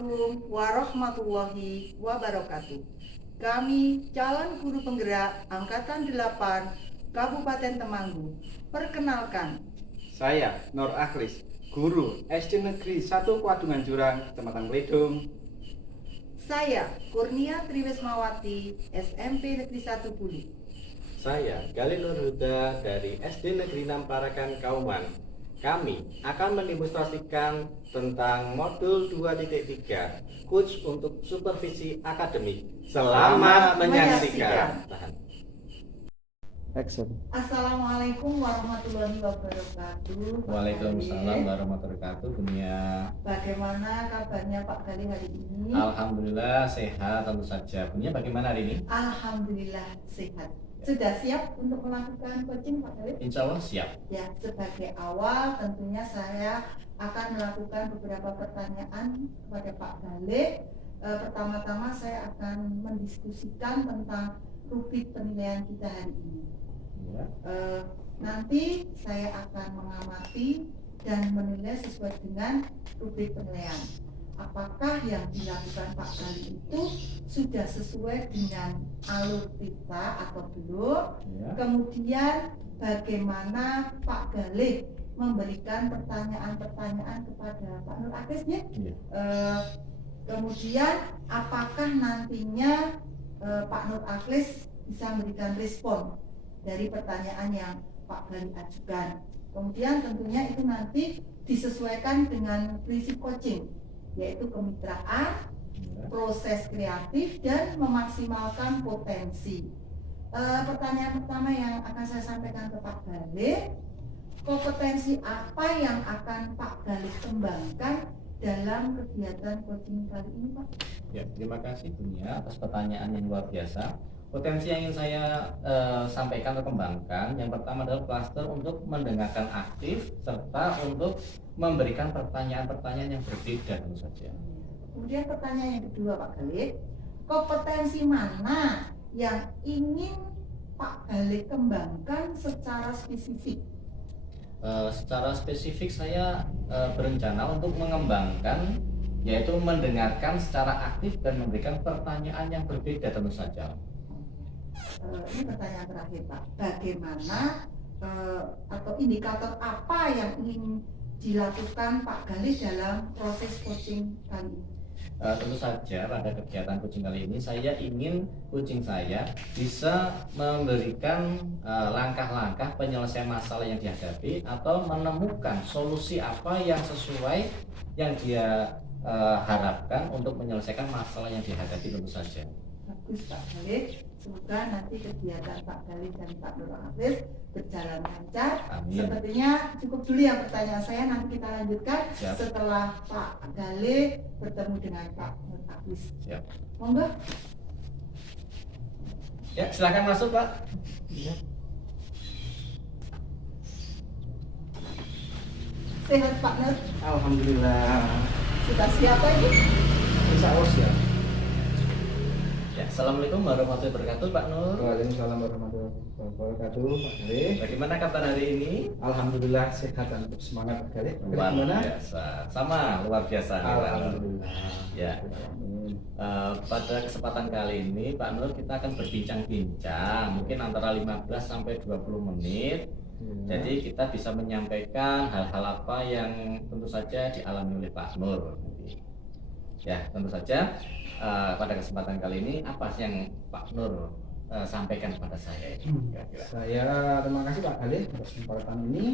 Assalamualaikum warahmatullahi wabarakatuh. Kami calon guru penggerak Angkatan 8 Kabupaten Temanggung. Perkenalkan, Saya Nur Akhlis, guru SD Negeri 1 Kwadungan Jurang, Kecamatan Pledong. saya Kurnia Triwismawati, SMP Negeri 1 Bulu. Saya Galih Nur Huda dari SD Negeri 6 Parakan Kauman. Kami akan mendemonstrasikan tentang modul 2.3 Coach untuk Supervisi Akademik. Selamat menyaksikan. Tahan. Action. Assalamualaikum warahmatullahi wabarakatuh. Waalaikumsalam warahmatullahi wabarakatuh. Bunia, Bagaimana kabarnya Pak Galih hari ini? alhamdulillah sehat tentu saja. Bunia bagaimana hari ini? Alhamdulillah sehat. Sudah siap untuk melakukan coaching Pak Galih? Insya Allah siap. Ya, sebagai awal tentunya saya akan melakukan beberapa pertanyaan kepada Pak Galih. Pertama-tama saya akan mendiskusikan tentang rubrik penilaian kita hari ini. Ya. Nanti saya akan mengamati dan menilai sesuai dengan rubrik penilaian. Apakah yang dilakukan Pak Galih itu sudah sesuai dengan alur kita atau belum? Ya. Kemudian bagaimana Pak Galih memberikan pertanyaan-pertanyaan kepada Pak Nur Akhlis ya? Ya. Kemudian apakah nantinya Pak Nur Akhlis bisa memberikan respon dari pertanyaan yang Pak Galih ajukan. Kemudian tentunya itu nanti disesuaikan dengan prinsip coaching, yaitu kemitraan, Ya. proses kreatif, dan memaksimalkan potensi. Pertanyaan pertama yang akan saya sampaikan ke Pak Galih, kompetensi apa yang akan Pak Galih kembangkan dalam kegiatan coaching kali ini, Pak? Ya, terima kasih Bunia atas pertanyaan yang luar biasa. Potensi yang ingin saya sampaikan atau kembangkan, yang pertama adalah cluster untuk mendengarkan aktif serta untuk memberikan pertanyaan-pertanyaan yang berbeda tentu saja. Kemudian pertanyaan yang kedua Pak Galih, kompetensi mana yang ingin Pak Galih kembangkan secara spesifik? Secara spesifik saya berencana untuk mengembangkan yaitu mendengarkan secara aktif dan memberikan pertanyaan yang berbeda tentu saja. Ini pertanyaan terakhir Pak, bagaimana atau indikator apa yang ingin dilakukan Pak Galih dalam proses coaching kali ini? Tentu saja pada kegiatan coaching kali ini saya ingin coaching saya bisa memberikan langkah-langkah penyelesaian masalah yang dihadapi atau menemukan solusi apa yang sesuai yang dia harapkan untuk menyelesaikan masalah yang dihadapi tentu saja. Bagus Pak Galih, semoga nanti kegiatan Pak Galih dan Pak Nur Akhlis berjalan lancar. Amin. Sepertinya cukup dulu ya pertanyaan saya, nanti kita lanjutkan Siap. setelah Pak Galih bertemu dengan Pak Nur Akhlis. Siap. Monggo. Ya, silakan masuk Pak. Sehat Pak Nur, Alhamdulillah. sudah siap lagi? Insya Allah siap. Ya, assalamualaikum warahmatullahi wabarakatuh Pak Nur. Waalaikumsalam warahmatullahi wabarakatuh, Pak Galih. Bagaimana kabar hari ini? Alhamdulillah sehat dan tetap semangat, Pak Galih. Luar Gimana? biasa, sama luar biasa nih, Pak Nur. Alhamdulillah. Ya. Amin. Pada kesempatan kali ini Pak Nur kita akan berbincang-bincang mungkin antara 15 sampai 20 menit. Ya. Jadi kita bisa menyampaikan hal-hal apa yang tentu saja dialami oleh Pak Nur. Ya, tentu saja pada kesempatan kali ini apa sih yang Pak Nur sampaikan kepada saya ini? Kira-kira. Saya terima kasih Pak Galih atas kesempatan ini.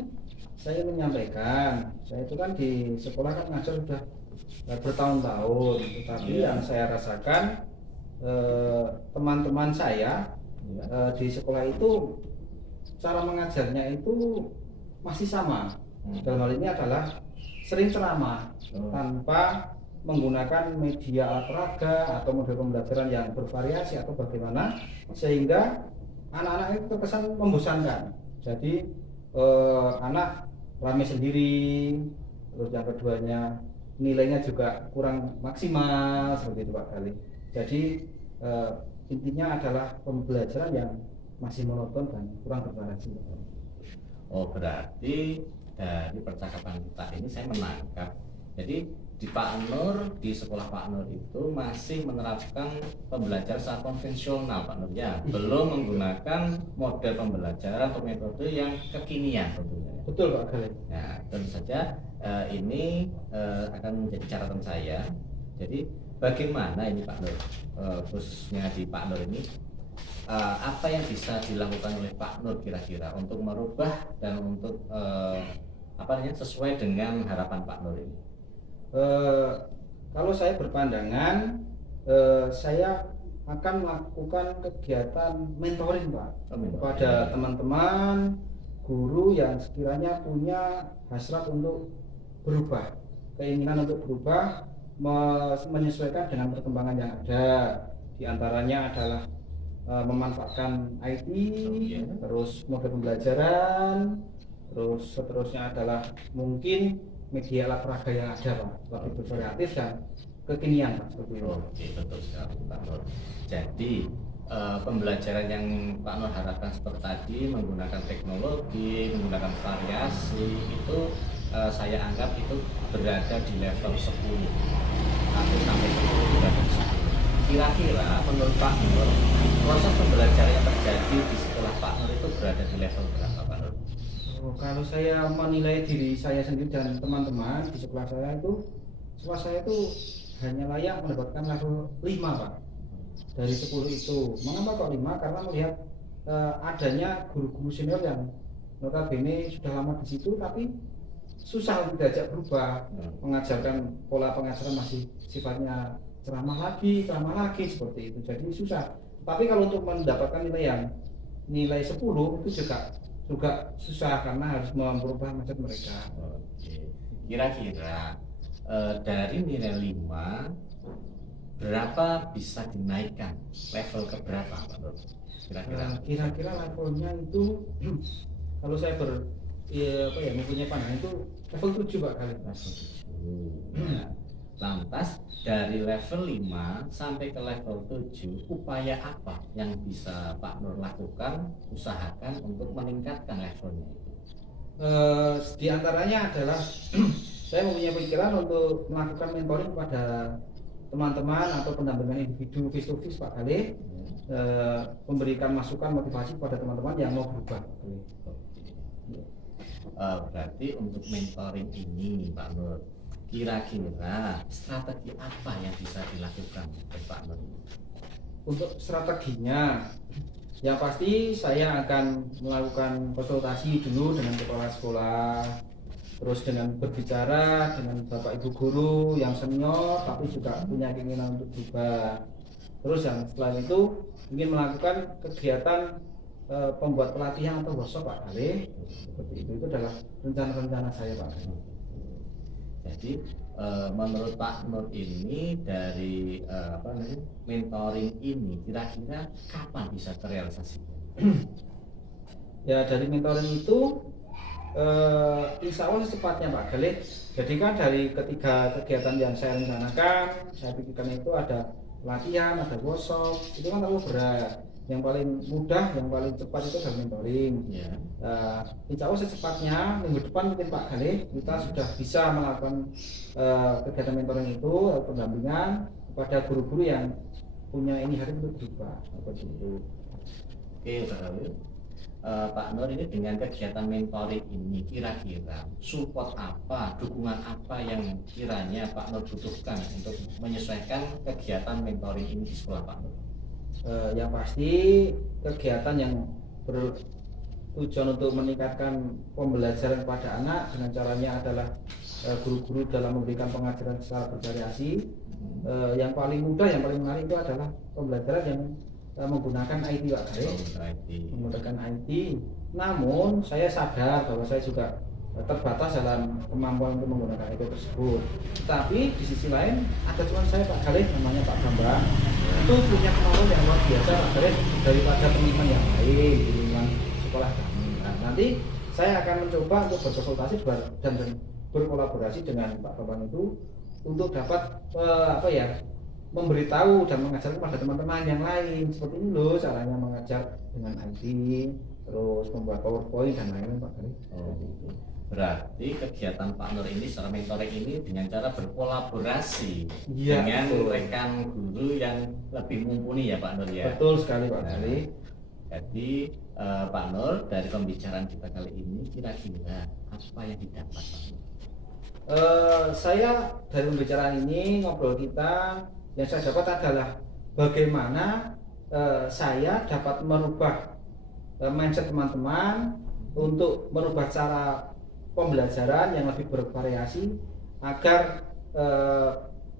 Saya menyampaikan, saya itu kan di sekolah kan ngajar sudah bertahun-tahun, tetapi Iya. yang saya rasakan teman-teman saya Ya. di sekolah itu cara mengajarnya itu masih sama. Dalam hal ini adalah sering ceramah tanpa menggunakan media alat peraga atau model pembelajaran yang bervariasi atau bagaimana, sehingga anak-anak itu terkesan membosankan. Jadi anak rame sendiri, terus yang keduanya nilainya juga kurang maksimal seperti itu Pak Galih. Jadi intinya adalah pembelajaran yang masih monoton dan kurang bervariasi. Oh, berarti dari percakapan kita ini saya menangkap. Jadi di Pak Nur, di sekolah Pak Nur itu masih menerapkan pembelajaran secara konvensional Pak Nur ya, belum menggunakan model pembelajaran atau metode yang kekinian tentunya. Betul Pak Galih. Nah, tentu saja ini akan menjadi catatan saya. Jadi bagaimana ini Pak Nur, khususnya di Pak Nur ini, apa yang bisa dilakukan oleh Pak Nur kira-kira untuk merubah dan untuk sesuai dengan harapan Pak Nur ini? Kalau saya berpandangan, saya akan melakukan kegiatan mentoring Pak kepada teman-teman guru yang sekiranya punya hasrat untuk berubah, keinginan untuk berubah, menyesuaikan dengan perkembangan yang ada. Di antaranya adalah memanfaatkan IT, terus model pembelajaran, terus seterusnya adalah mungkin media alat peraga yang ada Pak, lebih bervariatif dan kekinian Pak, seperti itu. Oke, betul sekali Pak Nur. Jadi pembelajaran yang Pak Nur harapkan seperti tadi, menggunakan teknologi, menggunakan variasi, itu saya anggap itu berada di level 10, 1 sampai 10 berada di 10. Kira-kira menurut Pak Nur, proses pembelajaran yang terjadi di sekolah Pak Nur itu berada di level berapa Pak Nur? Kalau saya menilai diri saya sendiri dan teman-teman di sekolah saya itu hanya layak mendapatkan level 5 Pak, dari 10 itu. Mengapa kok 5? Karena melihat adanya guru-guru senior yang notabene sudah lama di situ tapi susah untuk diajak berubah, mengajarkan pola pengajaran masih sifatnya ceramah lagi seperti itu, jadi susah. Tapi kalau untuk mendapatkan nilai 10 itu juga susah karena harus merubah mindset mereka. Oke. Kira-kira dari nilai 5 berapa bisa dinaikkan, level ke berapa Pak Nur? Kira-kira levelnya itu kalau saya mempunyai pandangan itu level 7 Pak kali. Level 7. Nah, lantas dari level 5 sampai ke level 7, upaya apa yang bisa Pak Nur lakukan, usahakan untuk meningkatkan levelnya itu? Di antaranya adalah saya mempunyai pikiran untuk melakukan mentoring kepada teman-teman atau pendampingan individu face to face Pak Galih, memberikan masukan motivasi kepada teman-teman yang mau berubah. Berarti untuk mentoring ini Pak Nur, kira-kira strategi apa yang bisa dilakukan oleh Pak Nur? Untuk strateginya, yang pasti saya akan melakukan konsultasi dulu dengan kepala sekolah, terus dengan berbicara dengan bapak ibu guru yang senior tapi juga punya keinginan untuk berubah. Terus yang setelah itu ingin melakukan kegiatan pembuat pelatihan atau workshop Pak Galih, seperti itu adalah rencana-rencana saya Pak. Jadi menurut Pak Nur ini dari mentoring ini kira-kira kapan bisa terrealisasi? Ya dari mentoring itu insya Allah secepatnya Pak Galih. Jadi kan dari ketiga kegiatan yang saya rencanakan, saya pikirkan itu ada pelatihan, ada workshop, itu kan terlalu berat. Yang paling mudah, yang paling cepat itu adalah mentoring. Insya Allah secepatnya minggu depan mungkin Pak Galih kita sudah bisa melakukan kegiatan mentoring itu atau pendampingan kepada guru-guru yang punya ini hari untuk berubah seperti itu. Oke Pak Galih. Pak Nur ini dengan kegiatan mentoring ini kira-kira support apa, dukungan apa yang kiranya Pak Nur butuhkan untuk menyesuaikan kegiatan mentoring ini di sekolah Pak Nur? Yang pasti kegiatan yang bertujuan untuk meningkatkan pembelajaran kepada anak dengan caranya adalah guru-guru dalam memberikan pengajaran secara bervariasi. Yang paling mudah, yang paling menarik itu adalah pembelajaran yang menggunakan IT Pak Galih, menggunakan IT. Namun saya sadar bahwa saya juga terbatas dalam kemampuan untuk menggunakan IT tersebut. Tapi di sisi lain ada teman saya Pak Galih namanya Pak Bambang, itu punya kemampuan yang luar biasa Pak Galih daripada teman-teman yang lain di lingkungan sekolah kami. Nah, nanti saya akan mencoba untuk berkonsultasi dan berkolaborasi dengan Pak Bambang itu untuk dapat memberitahu dan mengajarkan kepada teman-teman yang lain seperti ini loh caranya mengajar dengan IT, terus membuat PowerPoint dan lain-lain Pak Galih. Berarti kegiatan Pak Nur ini secara mentoring ini dengan cara berkolaborasi Iya, dengan betul. rekan guru yang lebih mumpuni ya Pak Nur ya. Betul sekali Pak Nah, Gali. Jadi Pak Nur, dari pembicaraan kita kali ini kira-kira apa yang didapat Pak Nur? Saya dari pembicaraan ini ngobrol kita yang saya dapat adalah bagaimana saya dapat merubah mindset teman-teman untuk merubah cara pembelajaran yang lebih bervariasi agar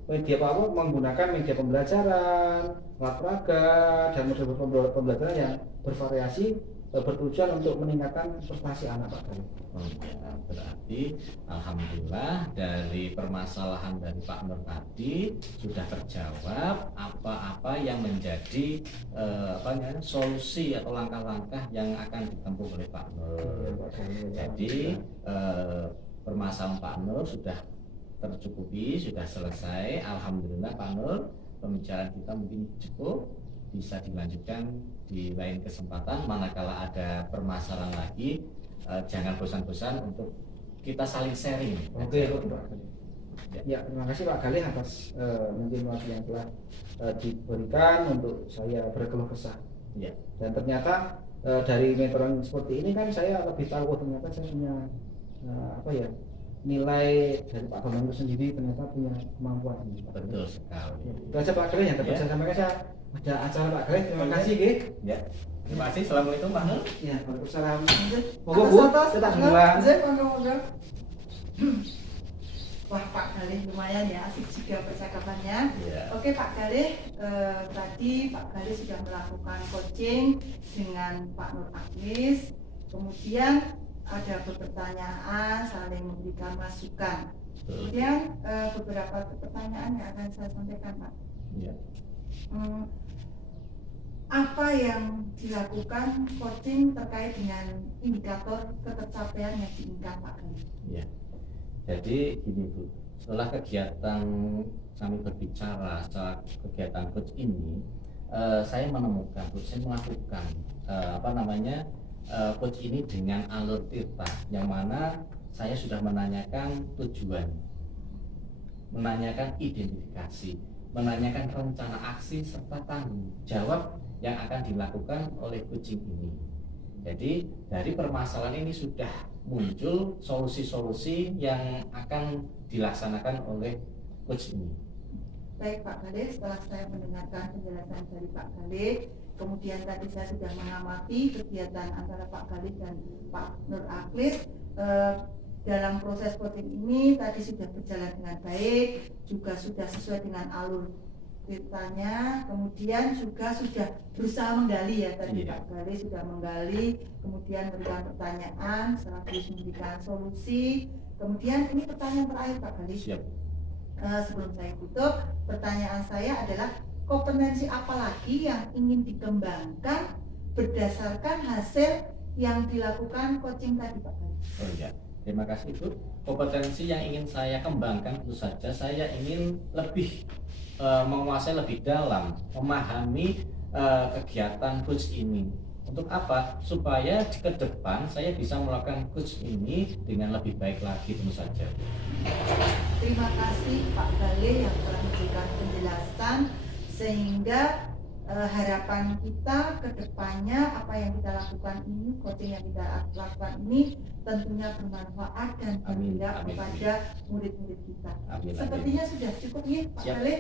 media apa menggunakan media pembelajaran, alat peraga dan metode pembelajaran yang bervariasi bertujuan untuk meningkatkan prestasi anak Pak Gali. Ya, berarti alhamdulillah dari permasalahan dari Pak Nur tadi sudah terjawab apa-apa yang menjadi solusi atau langkah-langkah yang akan ditempuh oleh Pak Nur. Jadi permasalahan Pak Nur sudah tercukupi, sudah selesai. Alhamdulillah Pak Nur, pembicaraan kita mungkin cukup, bisa dilanjutkan di lain kesempatan. Manakala ada permasalahan lagi, jangan bosan-bosan untuk kita saling sharing. Oke, Pak Gali. Ya, terima kasih Pak Gali atas mungkin waktu yang telah diberikan untuk saya berkeluh kesah. Ya. Dan ternyata dari mentoring seperti ini kan saya lebih tahu ternyata saya punya nilai dari Pak Bambang itu sendiri ternyata punya kemampuan ini. Betul sekali. Itu aja Pak Gali yang dapat Ya. saya sampaikan. Saya ada acara Pak Gali. Terima kasih, Ge. Ya. Terima kasih. Assalamualaikum Pak Nur. Ya, waalaikumsalam. Monggo Bu, atas, kita monggo. duluan. Zek, monggo. Wah Pak Galih lumayan ya, asik juga percakapannya. Ya. Oke Pak Galih, tadi Pak Galih sudah melakukan coaching dengan Pak Nur Agnis. Kemudian ada pertanyaan, saling memberikan masukan. Kemudian beberapa pertanyaan yang akan saya sampaikan Pak. Ya. Apa yang dilakukan coaching terkait dengan indikator ketercapaian yang diinginkan Pak Galih? Ya. Jadi gini Bu, setelah kegiatan kami berbicara setelah kegiatan coach ini, saya menemukan, saya melakukan coach ini dengan alur tirta, yang mana saya sudah menanyakan tujuan, menanyakan identifikasi, menanyakan rencana aksi serta tanggung jawab yang akan dilakukan oleh coaching ini. Jadi dari permasalahan ini sudah muncul solusi-solusi yang akan dilaksanakan oleh coach ini. Baik Pak Galih, setelah saya mendengarkan penjelasan dari Pak Galih, kemudian tadi saya sudah mengamati kegiatan antara Pak Galih dan Pak Nur Agnis. Dalam proses coaching ini tadi sudah berjalan dengan baik, juga sudah sesuai dengan alur ceritanya, kemudian juga sudah berusaha menggali ya tadi. Iya. Pak Galih sudah menggali, kemudian memberikan pertanyaan, sekaligus memberikan solusi. Kemudian ini pertanyaan terakhir Pak Galih. Siap. Sebelum saya tutup, pertanyaan saya adalah kompetensi apa lagi yang ingin dikembangkan berdasarkan hasil yang dilakukan coaching tadi Pak Galih? Oh iya, terima kasih Bu. Kompetensi yang ingin saya kembangkan tentu saja saya ingin lebih menguasai lebih dalam, memahami kegiatan coach ini. Untuk apa? Supaya ke depan saya bisa melakukan coach ini dengan lebih baik lagi tentu saja. Terima kasih Pak Galih yang telah memberikan penjelasan sehingga harapan kita ke depannya apa yang kita lakukan ini, coaching yang kita lakukan ini tentunya bermanfaat dan Amin, berguna amin. kepada murid-murid kita. Amin. Sepertinya sudah cukup nih Pak Siap. Galih.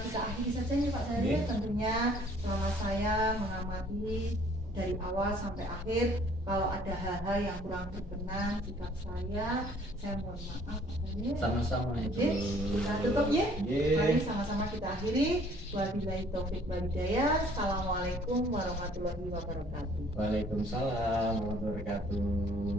Kita akhiri saja nih Pak Galih. Oke. Tentunya selama saya mengamati dari awal sampai akhir, kalau ada hal-hal yang kurang berkenan sikap saya mohon maaf Pak Galih. Sama-sama itu. Oke, kita tutup ya. Ye. Mari sama-sama kita akhiri. Wabillahi taufik wal hidayah. Assalamualaikum warahmatullahi wabarakatuh. Waalaikumsalam warahmatullahi wabarakatuh.